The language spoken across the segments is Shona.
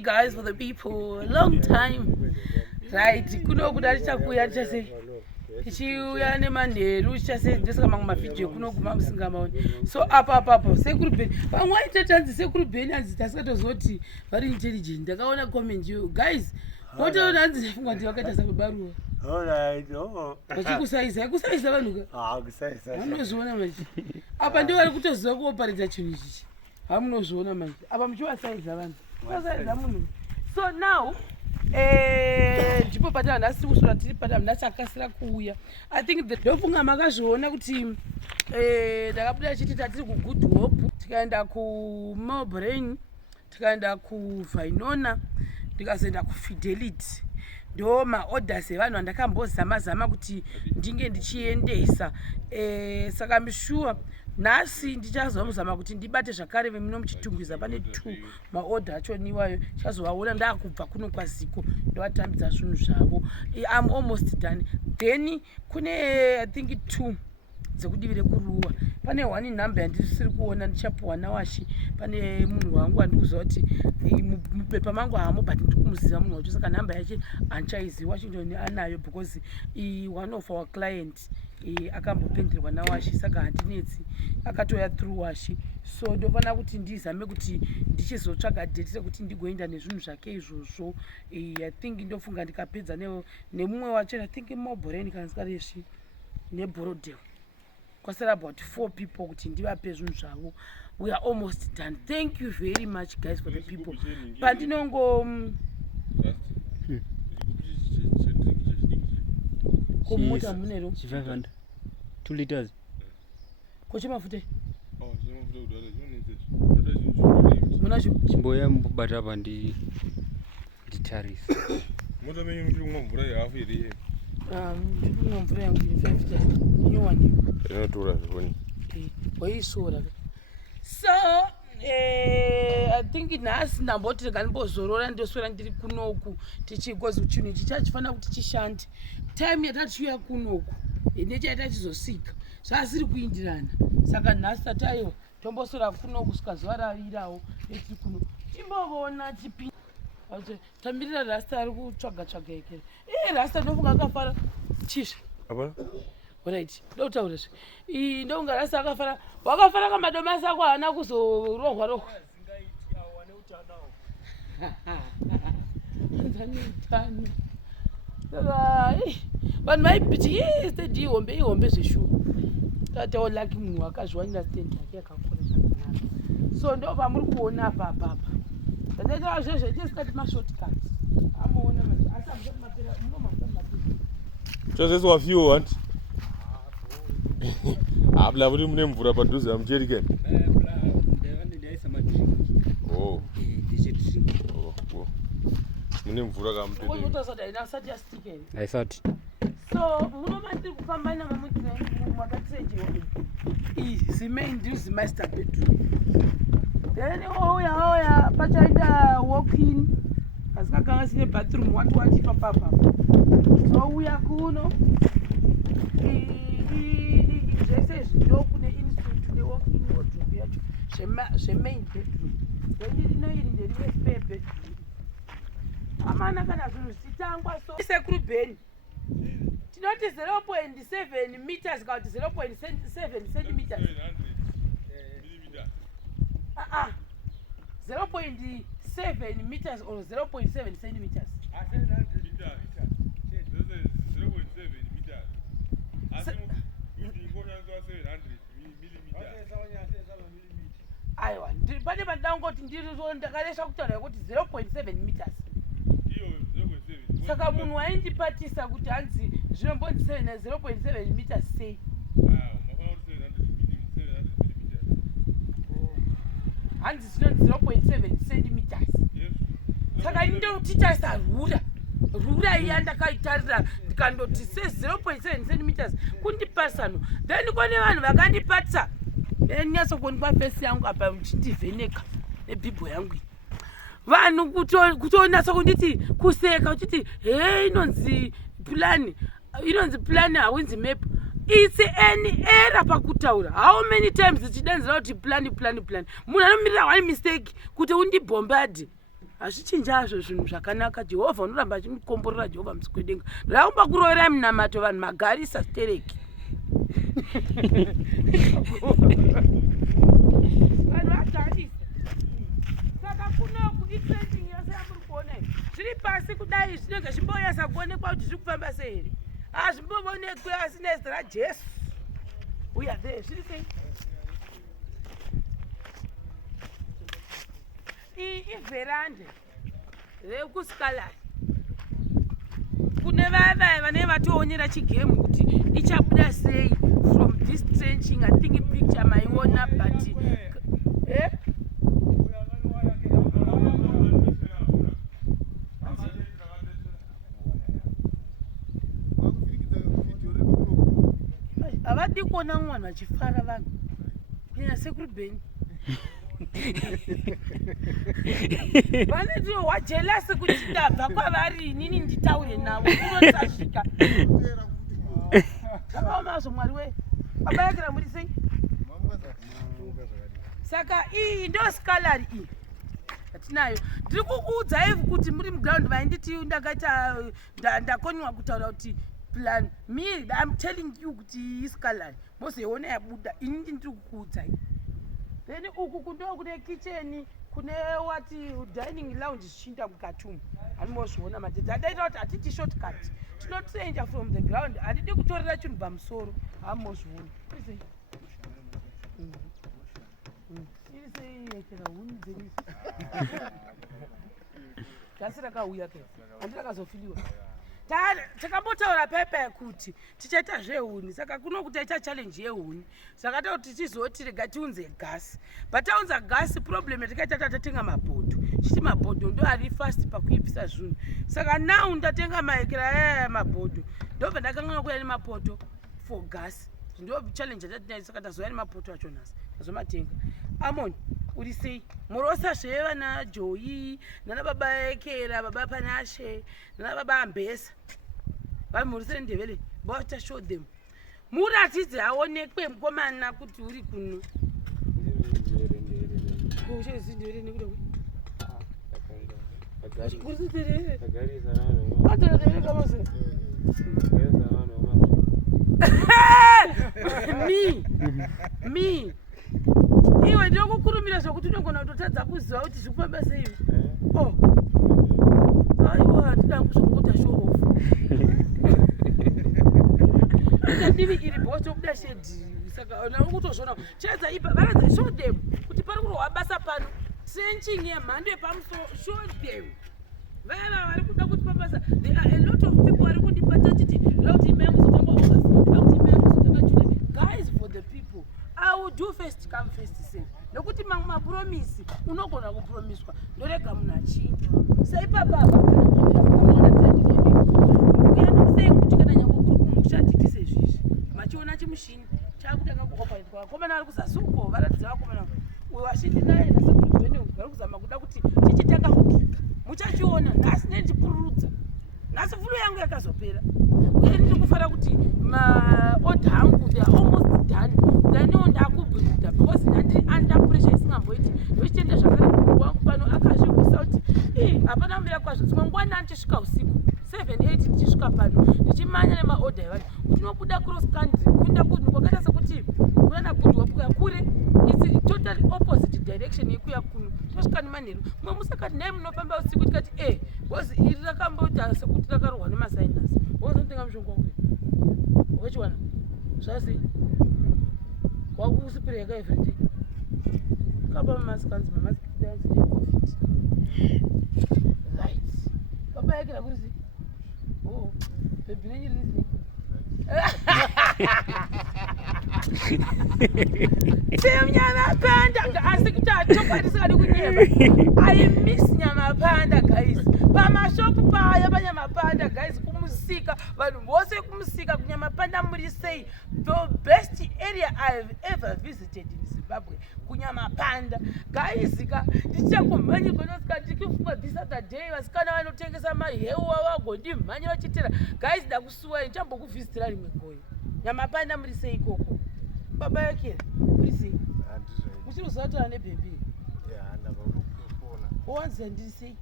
guys, for the people, long time. Right, kuno kudalisha kuya chase. Tichiuya nemanheru chase ndisaka mamwe mavideo kuno kuma musingamaoni. So apa sekuru Ben. Pamwaita tanzi sekuru Ben anzi tasatozoti vari intelligent. Ndakaona comment you guys. Woto nanzi fungwa ndi wakaita sakubaruwa. Alright, oh. Vachikusaiza vanhu ka? Kusaiza. Hamunozviona manje. Apa ndiwo vari kutoziva kuoparedza chinhu ichi. Hamunozviona manje. Apa muchiwasaiza vanhu. Wasaiza munhu. So now ndipo patana nhasi kusura tiri patana nhasi akasira kuuya. I think ndofunga makazviona kuti ndakabuda chiti tatiri kuGood Hope, tikaenda kuMelbourne, tikaenda kuVinona, ndikazoenda kuFidelity. Ndo maorders evanhu andakambozama kuti ndinge ndichiendesa. Saka mishuwa nhasi ndichazomuzama kuti ndibate zvakare vemuno muchitungwiza pane 2 maorder achoni iwayo chazovaona ndakubva kuno kwaziko ndovatambidza zvinhu zvavo. I'm almost done. Then kune I think 2 dzekudivi rekuruwa. Pane 1 number yandisiri kuona ndichapuwa nawashi. Pane munhu wangu wandikuziva kuti mupepa mangu hamo but ndikumuziva munhu wacho, saka namba yache handichaiziva chindoni anayo because one of our clients akambopenderwa nawashi, saka handinetsi akatoya through washi. So ndofana kuti ndizame kuti ndichizotsvaga date rekuti ndigoenda nezvinhu zvake izvozvo. I think ndofunga ndikapedza nemumwe wacho I think Melbourne kanzikareshi neBorodale. Kwasara about 4 people kuti ndivape zvinhu zvavo. We are almost done. Thank you very much guys for the people. Pandinongo kumota munero 500 2 liters. Kochemafuta. Munacho chimboya mbata apa ndi tariff. Moto menyu muri kumwa mvura yafu iri. Ndikumwa mvura yangu 5 liters. Inyowani. Inotora zvoni. Waisora. So I think nhasi ndamboti ndikanimbozorora ndoswera ndiri kunoku tichikozi chinhu ichi chachifana kuti chishande. Time yatatiuya kunoku nechaita chizosika zvasiri kuindirana, saka nhasi tataiwa tomboswera kunoku kusvika zuva ravirawo tiri kuno timbovona chipinda tambirira rasta ari kutsvaga ekere. Rasta ndofunga akafara chizva Apa? right, ndotaura zve ndonga rasta akafara. Wakafara kamadomasi ako haana kuzorohwa anzanitano. Saka vanhu vaibiti stedi ihombe zveshuwa. Tatawo laki munhu wakazviwanira stendi yake yakakura zvakanaka. So ndo pamuri kuona apa. Ndataita zvezvo tisikati mashortcut. Amuona manje asabva kumapera munomafamba. Chose wafiwo anti. Abla muri mune mvura padhuze amucherikeni. Ndaisa madrink. Oh. Ndichetrinki. Oh. Mune mvura kamupedza. Uyu utosada inasati yastikeni. Aisati. So munomandiri kufamba namamutinamakatsejewa izi main ndizi master bedroom. Then ouya pachaita walk-in kasikakanga sine bathroom wati papapa. So uya kuno zvese zvidoko neinstitute ne-walk-in wardrobe yacho zvemain bedroom. Then iri nderive spare bedroom. Amana kana zvinhu zvichitangwa so sekuru Ben. Tinoti 0.7 meters kana 0.7 centimeters. 0.7 meters or 0.7 centimeters. 700 aiwa pane pandangoti ndakalesa kutaura kuti 0.7 meters. Saka munhu waindipatisa kuti hanzi zvinombondiseve na 0.7 meters sei. Hanzi zvinonzi 0.7 centimeters. Saka ndotitasa rura iya ndakaitarira ndikandoti 0.7 centimeters kundipasano. Then kone vanhu vakandipatisa nyatsokuonekwa fesi yangu apa uchindivheneka nebhibho yangu. Vanhu kutonatsa kunditi kuseka uchiti inonzi plan hawinzi map. It's an error pakutaura. How many times tichidenzera kuti plan. Munhu anomirira one mistake kuti undibombard. hazvichinjazvo zvinhu zvakanaka. Jehovha unoramba achimukomborera Jehovha musi kwedenga. Ndaumba kuroverai munamato vanhu magarisa stereki. Vanhu vagarisa. Saka kunoku itrending yose yamuri kuona iyi. Zviri pasi kudai zvinenge zvimbonyasa kuonekwa kuti zviri kufamba sei here. Hazvimbonekwi asi nezita raJesu. Uya there zviri sei. Iverande rekuSkyline kune vaya vanenge vatoonyera chigemu kuti ichabuda sei from this trenching. I think picture maiona but havadi kuona mwana vachifara vanhu kunyanya sekuri Beni. Vanoti wajelasi kuti ndabva kwavari inini nditaure navo unotasvika. Zvakaomazvo Mwari we. Baba yakira muri sei? Saka iyi ndo skalari iyi yatinayo. Ndiri kukuudzai kuti muri muground vainditi ndakaita ndakonywa kutaura kuti plan me I'm telling you kuti iskalari mozoiona yabuda ini ndiri kukuudzai. Then uku kundo kune kitchen kune wati dining lounge zichinda mukati umu animozviona matete adaita kuti hatiti shortcut tinotsenja from the ground handidi kutorera chinhu pamusoro hamozviona iri seiyekera huni dzenisi gasi rakauya kai handi rakazofiliwa. Takambotaura pepa yekuti tichaita zvehuni saka kuno kutaita challenge yehuni saka tauti tizoti rega tiunze gasi pataunza gasi problem yatikaita tatatenga mabhodho chiti mabhodho ndo ari fast pakuipisa zvinhu saka now ndatenga maekera mabhodho ndobva ndakangana kuya nemapoto for gas ndo challenge yatinayo saka tazoya nemapoto acho nhasi tazomatenga. Amoni uri sei murosa zvevana Joyi nana baba ekera baba Panashe nana baba Ambesa vanhu muri sei ndevele but show them muratidze aonekwe mukomana kuti uri kuno kuchezi ndevele nekuda me iwe ndokukurumira zvokuti unogona kutotadza kuziva kuti zvikufamba sei. Aiwa handidangu zvokungota show off. Ndivi iri bhoto kuda shedhi saka nakutozvona chedza ipa varadza show them kuti pari kurohwa basa pano trenching yemhando yepamusoro show them. Vaya vari kuda kuti pabasa there are a lot of people vari kundibata chiti lauti imai muzotamba August lauti imai muzotamba July. Guys, for the people I will do first come first serve. Nokuti mamwe mapromisi unogona kupromiswa ndorega munhu achinja saipapa uyandikusei kuti kana nyange kuri kumushatiti sezvizvi machiona chimushini chaakutanga kuopaitwa vakomana vari kuzasuko varatidza vakomana uyo vashindi naye nasekuti vene vari kuzama kuda kuti chichitanga kugika muchachiona nhasi nendichipururudza nhasi fulu yangu yakazopera uye ndiri kufara kuti maodha angu they are almost done ndaniwo ndakubhuridha because ndandiri under pressure isingamboiti ndochitenda zvakare mungu wangu pano akazvivisa kuti hapana mira kwazvo dzimwe nguva ndichisvika usiku 7-8 ndichisvika pano ndichimanya nemaodha evanhu kuti nobuda cross country kuenda kunhu kwakaita sekuti kunana kudwa kuya kure its totally opposite direction yekuya kuno tosvika nemanheru mumwe musakati nai munofamba usiku tikati bhozi iri rakamboita sekuti rakarohwa nemasinus wozotenga mushonga wako wachiwana zvasi wakusipira yaka everyday kapa mamaskikanzi mamaskikanzi covid right baba yakira kuri si bebhi nenyirisi Nyamapanda asi kuti atokwanisa kadi kunyema I miss nyamapanda guys pamashopu paya panyamapanda guys kumusika vanhu vose kumusika kunyamapanda muri sei the best area I've ever visited in Zimbabwe kunyamapanda guys ka ndichakumhanyi kunosika ndikufunga this other day vasikana vanotengesa mahewa vagondimhanyi vachitira guys dakusuwa ndichambokuvhizitira rimwe goyi nyamapanda muri sei ikoko baba yake muri sei uchiruzatana nebhebi owanza ndiri sei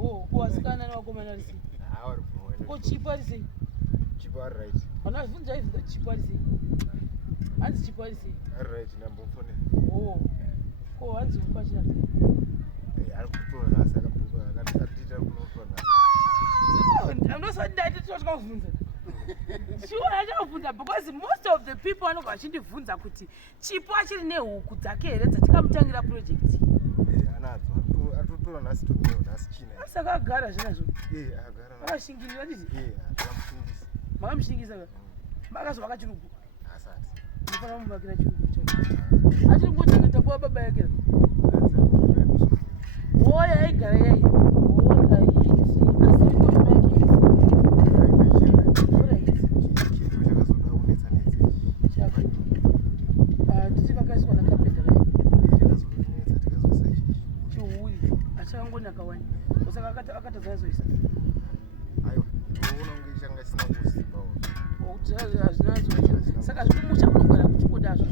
Oh, kuwasikana nevakomana ri sei? Ko chipo ri sei? Vanavhunza ivhunza chipo ri sei? Hanzi chipo ri sei? Oh, ko hanzi ukwachira sei? Andosati ndaiti totwavhunza. Sure, achavhunza because most of the people vanobva vachindibvunza kuti chipo achiri nehuku dzake here dzatikamutangira project. Saka agara zvinazvo. Akashingirira didi. Makamushingisa. Makazovaka chirugu. Ndifana kumuvakira chirugu chake. Achiri kungochengeta kuva baba yake. Oya aigara yai. Oya yisi. Titi vakaiswa nakapeta vai. Chiuri. Achangonaka wani. Saka akatadza azoisa. Saka zvikumusha kunogara kuchikodazvo.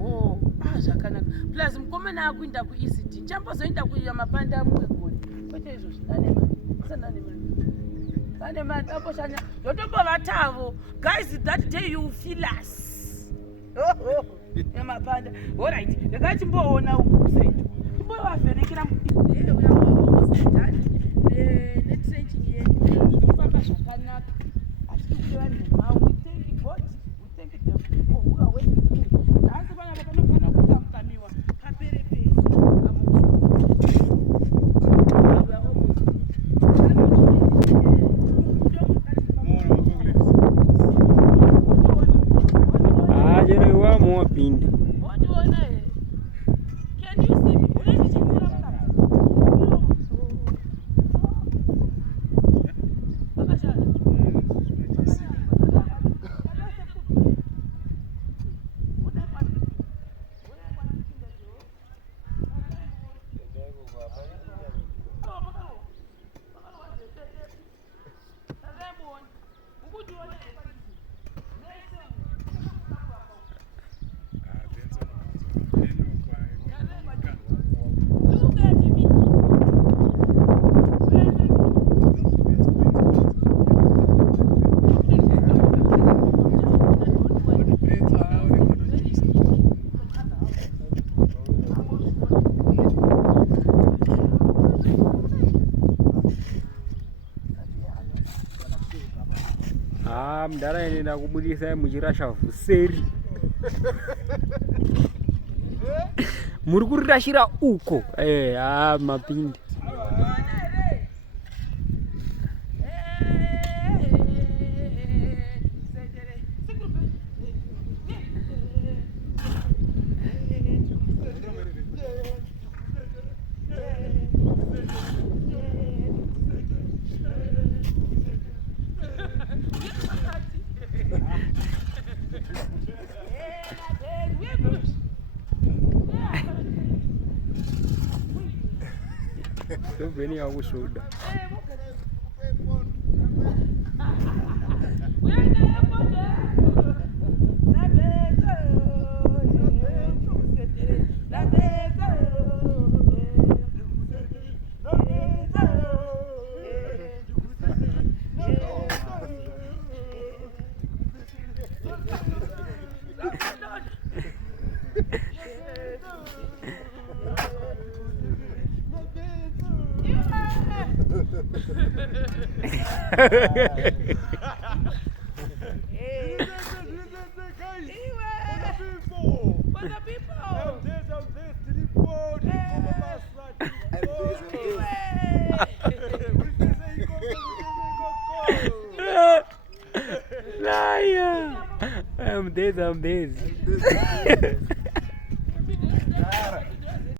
Oh, zvakanaka. Plus mukomana akuinda kuECD. Chambozoinda kuya mapanda muegoni. Kwete izvozvo ndane mari. Sandane mari. Ndane mari amboshanya. Ndotombova tavo. Guys, that day you feel us. Oh. Mapanda. All right. Ndakachimboona usaito. Mbovavhenekera mupinde uyamusendani. Netrenching yedu. Kufamba zvakanaka. Atikuva nemau. We thank God. We thank the people who are working. Asi vana vakanofana kukamukamiwa papere pese. Ajerewa mwapinde. Wadiona here. Can you see me? Unezi chimura mukati. Akashara. Mudara inoenda kubudisa muchirasha vhuseri. Muri kurirashira uko. Mapinde. Veni ao shoulder. I'm this.